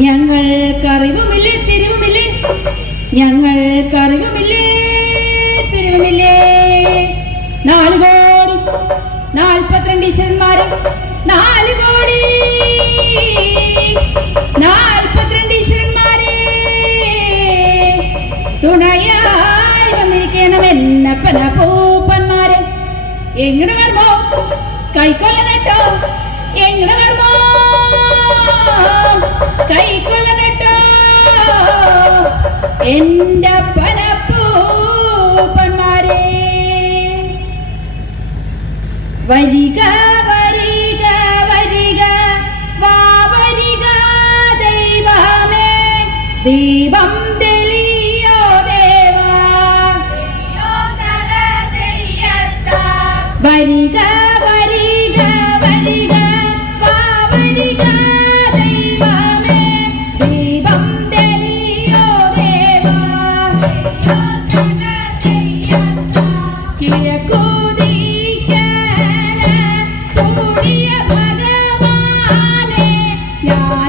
ഞങ്ങൾക്കറിവുമില്ലേ തിരിവുമില്ലേ? ഞങ്ങൾക്കറിവുമില്ലേ തിരിവുമില്ലേ? നാല് കോടി നാൽപ്പത്തിരണ്ട് ഈശ്വരന്മാരും നാല് കോടി നാൽപ്പത്തിരണ്ട് ഈശ്വരന്മാരെ. തുണയായി വന്നിരിക്കണം എന്നപ്പന പൂപ്പന്മാരെ. എങ്ങനെ വരുമോ? കൈക്കൊള്ളനട്ടോ എങ്ങനെ വരുമോ? കൈക്കുലനട്ടോ എന്റെ പനപ്പൂപ്പന്മാരെ. വരിക വരിക വരിക വരിക ദൈവമേ. ദൈവം yeah.